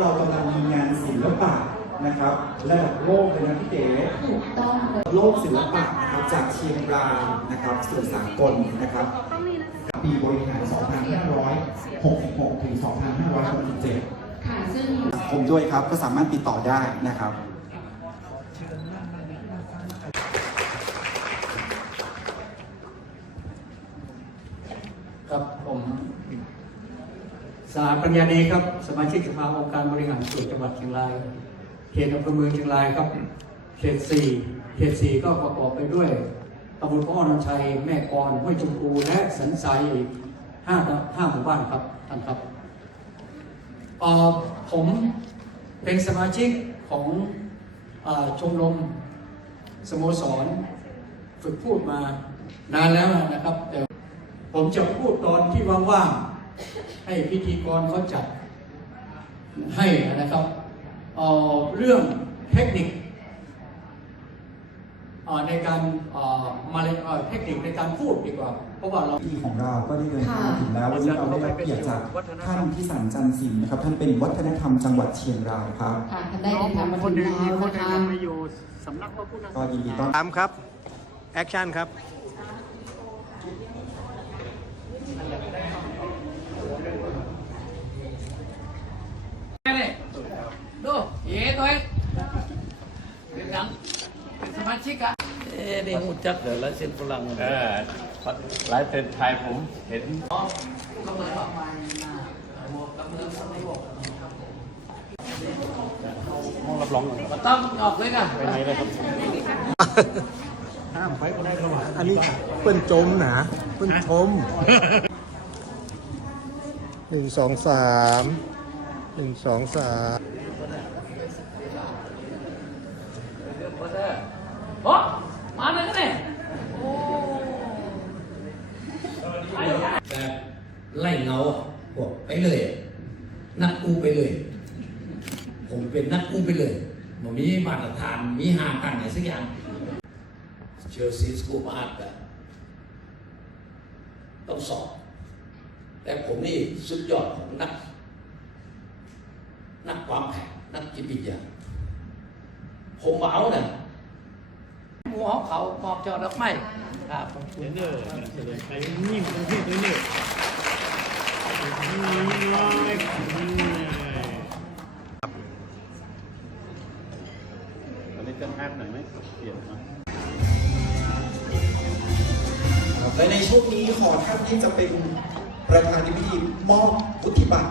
เรากำลังมีงานศิลปะนะครับระดับโลกเลยนะพี่เก๋ถูกต้องเลยโลกศิลปะนะครับจากเชียงรายนะครับสู่สากลนะครับ ปีบริหาร 2566 ถึง 2567ค่ะซึ่งผมด้วยครับก็สามารถติดต่อได้นะครับครับผม สารปัญญาดีครับ สมาชิกสภาองค์การบริหารส่วนจังหวัดเชียงราย เขตอำเภอเมืองเชียงรายครับ เขตสี่เขตสี่ก็ประกอบไปด้วยตำบลพ่ออนชัย แม่กรห้วยชมพูและสันทรายอีกห้าห้าหมู่บ้านครับท่านครับผมเป็นสมาชิกของอชมรมสโมสร ฝึกพูดมานานแล้วนะครับ แต่ผมจะพูดตอนที่ว่างๆ ให้พิธีกรเขาจัดให้นะครับเอ่อเรื่องเทคนิคเอ่อในการเอ่อมาเลยเอ่อเทคนิคในการพูดดีกว่า เพราะว่าเราที่ของเราก็ได้เดินทางมาถึงแล้ววันนี้เราได้รับเกียรติจากท่านพิสันจันทร์ศิลป์นะครับ ท่านเป็นวัฒนธรรมจังหวัดเชียงรายครับค่ะท่านได้เดินทางมาถึงแล้วนะคะสำนักพระพุทธก็ยินดีต้อนรับสามครับแอคชั่นครับ ดู เอ๋ตัวเองเป็นหยังเป็นสมาชิกอะเอ๊ะนี่หูจักเดี๋ยวลายเส้นฝรั่งเออลายเซ็นไทยผมเห็นห้องรับรองก็ต้องออกเลยนะไปไหนเลยครับห้ามไปก็ได้ระหว่างอันนี้เปิ้นจมนะเปิ้นชมหนึ่งสองสามหนึ่งสองสาม โอ้มาเลยกันเนี่ยโอ้ แบบ ไล่เงาอะบอกไปเลย นักกู้ไปเลย ผมเป็นนักกู้ไปเลยผมมีมาตรฐานมีหากันไหนสักอย่างเชลซีสกูมาอัดแบบต้องสอบ แต่ผมนี่สุดยอดของนัก นักความแข็งนักจิตวิทยาผมเอาเนี่ยหมูเขาเขามอบจอดอกไม้ครับเดี๋ยวเนอะเฉลยไปนิ่มประเทศด้วยเนอร์ อยอันนี้จะแอดหน่อยไหมเปลี่ยนมาและในช่วงนี้ขอท่านที่จะเป็นประธานในพิธีมอบวุฒิบัตร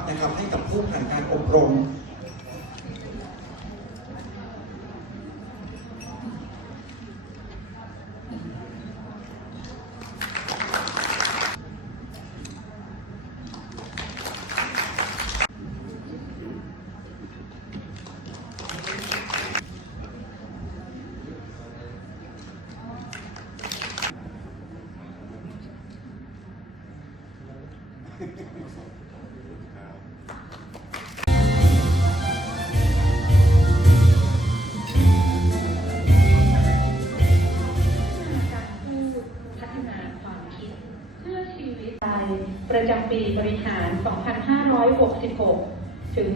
2566 ถึง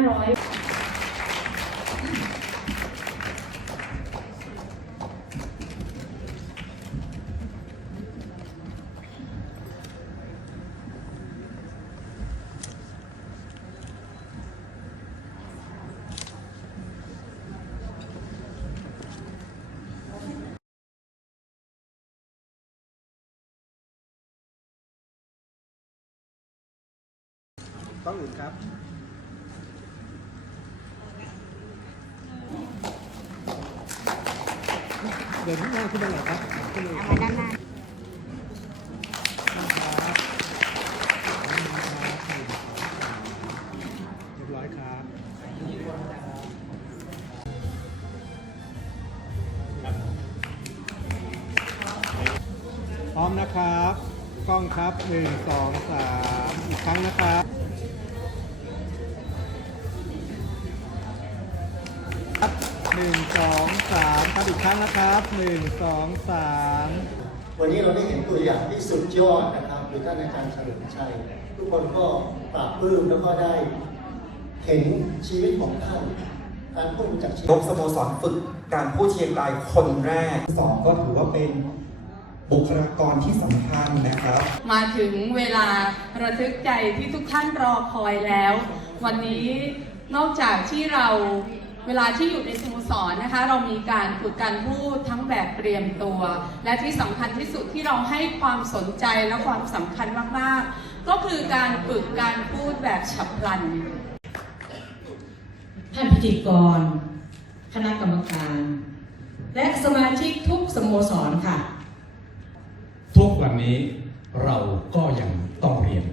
2500 ต้องอื่นครับเดินข้างหน้าขึ้นมาหน่อยครับขึ้นเลยเอามาด้านหน้าเรียบร้อยครับพร้อมนะครับ กล้องครับหนึ่งสองสามอีกครั้งนะครับ หนึ่งสองสามครับอีกครั้งนะครับหนึ่งสองสามวันนี้เราได้เห็นตัวอย่างที่สุดยอดนะครับโดยท่านอาจารย์เฉลิมชัย ทุกคนก็ปราบปลื้มแล้วก็ได้เห็นชีวิตของท่านการพูดจากชียวิตกสโมสรฝึกการพูดเชียงรายคนแรกสองก็ถือว่าเป็นบุคลากรที่สำคัญนะครับ มาถึงเวลาระทึกใจที่ทุกท่านรอคอยแล้ว วันนี้นอกจากที่เรา เวลาที่อยู่ในสโมสรนะคะ เรามีการฝึกการพูดทั้งแบบเตรียมตัว และที่สำคัญที่สุดที่เราให้ความสนใจและความสำคัญมากๆ ก็คือการฝึกการพูดแบบฉับพลันท่านพิธีกร คณะกรรมการ และสมาชิกทุกสโมสรค่ะ ทุกวันนี้เราก็ยังต้องเรียน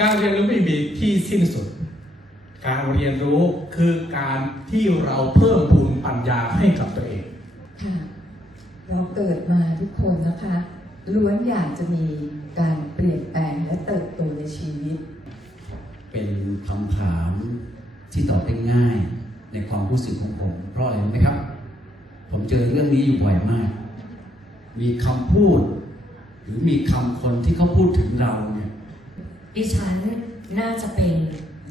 การเรียนรู้ไม่มีที่สิ้นสุด การเรียนรู้คือการที่เราเพิ่มพูนปัญญาให้กับตัวเองค่ะเราเกิดมาทุกคนนะคะล้วนอยากจะมีการเปลี่ยนแปลงและเติบโตในชีวิต เป็นคำถามที่ตอบได้ง่ายในความรู้สึกของผม เพราะอะไรรู้ไหมครับ ผมเจอเรื่องนี้อยู่บ่อยมาก มีคำพูด หรือมีคำคนที่เขาพูดถึงเราเนี่ยดิฉันน่าจะเป็น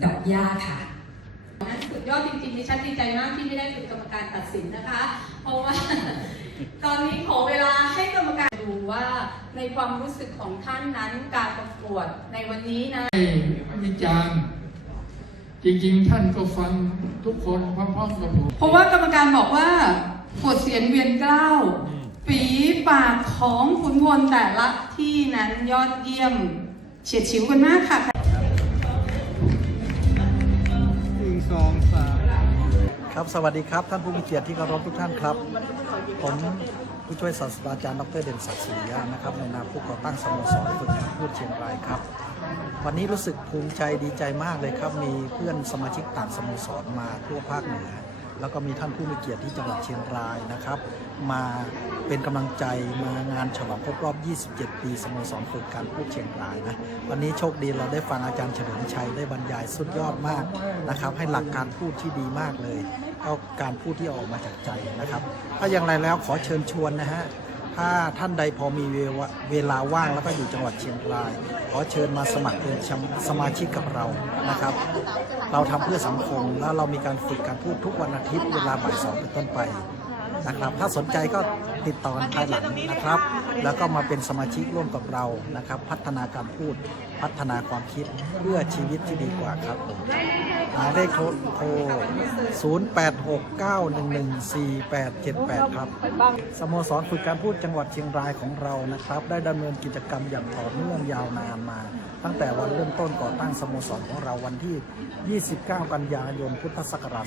ดอกหญ้าค่ะนั้นสุดยอดจริงๆดิฉันดีใจมากที่ไม่ได้เป็นกรรมการตัดสินนะคะ เพราะว่า ตอนนี้ขอเวลาให้กรรมการดูว่าในความรู้สึกของท่านนั้นการประกวดในวันนี้นะวิจารณ์จริงๆ ท่านก็ฟังทุกคนพร้อมๆกับผมเพราะว่ากรรมการบอกว่าปวดเสียงเวียนเกล้าวฝีปากของขุนพลแต่ละที่นั้นยอดเยี่ยม เฉียดฉิวกันมากค่ะ ครับสวัสดีครับ ท่านผู้มีเกียรติที่เคารพทุกท่านครับ ผมผู้ช่วยศาสตราจารย์ดรเด่นศักดิ์ศรียะนะครับในนามผู้ก่อตั้งสโมสรฝึกงานพูดเชียงรายครับ วันนี้รู้สึกภูมิใจดีใจมากเลยครับ มีเพื่อนสมาชิกต่างสโมสรมาทั่วภาคเหนือ แล้วก็มีท่านผู้มีเกียรติที่จังหวัดเชียงรายนะครับ มาเป็นกำลังใจมางานฉลองครบรอบ 27 ปีสโมสรฝึกการพูดเชียงรายนะวันนี้โชคดีเราได้ฟังอาจารย์เฉลิมชัยได้บรรยายสุดยอดมากนะครับ ให้หลักการพูดที่ดีมากเลยก็การพูดที่ออกมาจากใจนะครับ ถ้าอย่างไรแล้วขอเชิญชวนนะฮะ ถ้าท่านใดพอมีเวลาว่างแล้วก็อยู่จังหวัดเชียงราย ขอเชิญมาสมัครเป็นสมาชิกกับเรานะครับ เราทำเพื่อสังคมแล้วเรามีการฝึกการพูดทุกวันอาทิตย์เวลาบ่ายสองเป็นต้นไปนะครับ ถ้าสนใจก็ติดต่อภายหลังนะครับ แล้วก็มาเป็นสมาชิกร่วมกับเรานะครับ พัฒนาการพูดพัฒนาความคิดเพื่อชีวิตที่ดีกว่าครับผมหมายเลขโทรโทร 0869114878 ครับ สโมสรฝึกการพูดจังหวัดเชียงรายของเรานะครับ ได้ดำเนินกิจกรรมอย่างต่อเนื่องยาวนานมา ตั้งแต่วันเริ่มต้นก่อตั้งสโมสรของเราวันที่ 29 กันยายน พุทธศักราช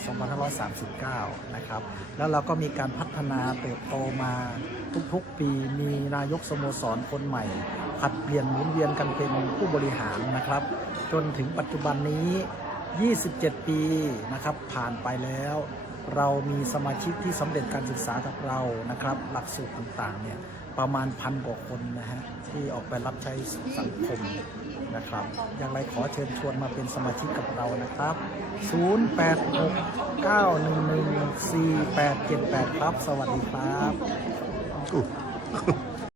2539 นะครับ แล้วเราก็มีการพัฒนาเติบโตมาทุกๆ ปี มีนายกสโมสรคนใหม่ ผัดเปลี่ยนหมุนเวียนกันเป็นผู้บริหารนะครับ จนถึงปัจจุบันนี้ 27 ปีนะครับ ผ่านไปแล้ว เรามีสมาชิกที่สำเร็จการศึกษากับเรานะครับ หลักสูตรต่างๆเนี่ยประมาณพันกว่าคนนะฮะที่ออกไปรับใช้สังคมนะครับ อย่างไรขอเชิญชวนมาเป็นสมาชิกกับเรานะครับ 0869114878 ครับ สวัสดีครับ